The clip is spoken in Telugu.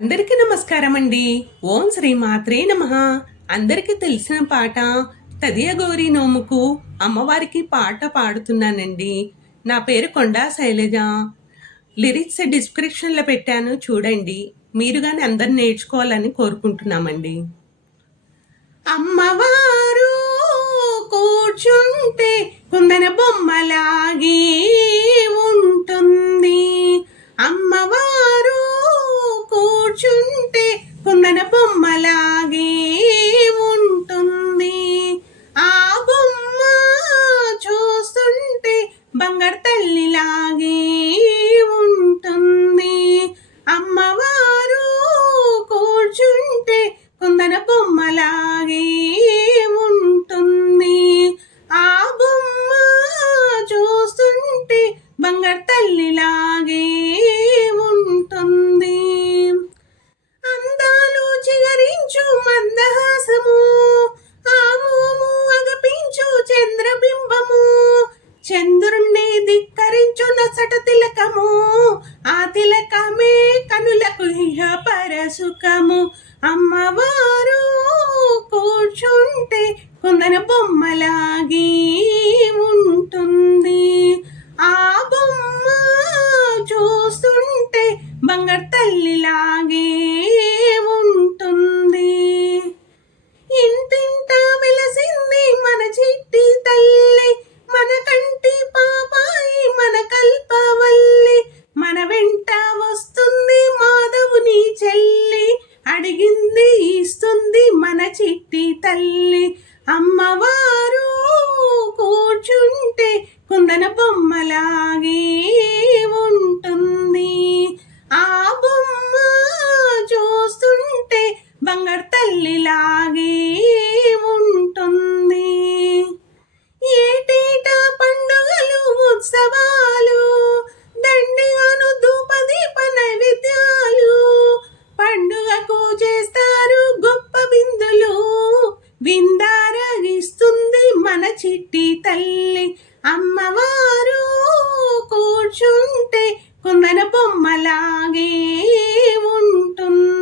అందరికీ నమస్కారం అండి. ఓం శ్రీ మాత్రే నమః. అందరికీ తెలిసిన పాట తదియ గౌరీ నోముకు అమ్మవారికి పాట పాడుతున్నానండి. నా పేరు కొండా శైలజ. లిరిక్స్ డిస్క్రిప్షన్లో పెట్టాను చూడండి. మీరు కానీ అందరు నేర్చుకోవాలని కోరుకుంటున్నామండి. అమ్మవారు కూర్చుంటే కుందన బొమ్మలాగి ఉంటుంది. అమ్మవారు కూర్చుంటే కుందన బొమ్మలాగే ఉంటుంది. ఆ బొమ్మ చూస్తుంటే బంగారు తల్లిలాగే ఉంటుంది. అమ్మవారు కూర్చుంటే కుందన బొమ్మలాగే ఉంటుంది. ఆ బొమ్మ చూస్తుంటే బంగారు తల్లిలాగే ఉంటుంది. అందాలు చిగరించు మందహాసము, ఆ మోము అగపించు చంద్రబింబము, చంద్రుణ్ణి ధిక్కరించు నసట తిలకము, ఆ తిలకమే కనులకు ఇహ పరసుఖము. అమ్మవారు కూర్చుంటే కుందన బొమ్మలాగి ఉంటుంది. ఆ బొమ్మ చూస్తుంటే బంగారు తల్లిలాగే ఉంటుంది. ఇంటింట వెలసింది మన చిట్టి తల్లి, మన కంటి పాపాయి మన కల్పవల్లి, మన వెంట వస్తుంది మాధవుని చెల్లి, అడిగింది ఇస్తుంది మన చిట్టి తల్లి. అమ్మవారు కూర్చుంటే కుందన బొమ్మలాగే ఉంటుంది. ఆ బొమ్మ చూస్తుంటే బంగారు తల్లిలాగే ఉంటుంది. ఏటేటా పండుగలు ఉత్సవాలు, దండిగాను ధూపదీప నైవేద్యాలు, పండుగకు చేస్తారు గొప్ప విందులు, విందారగిస్తుంది మన చిట్టి తల్లి. అమ్మవారు కూర్చుంటే కుందన బొమ్మలాగే ఉంటుంది.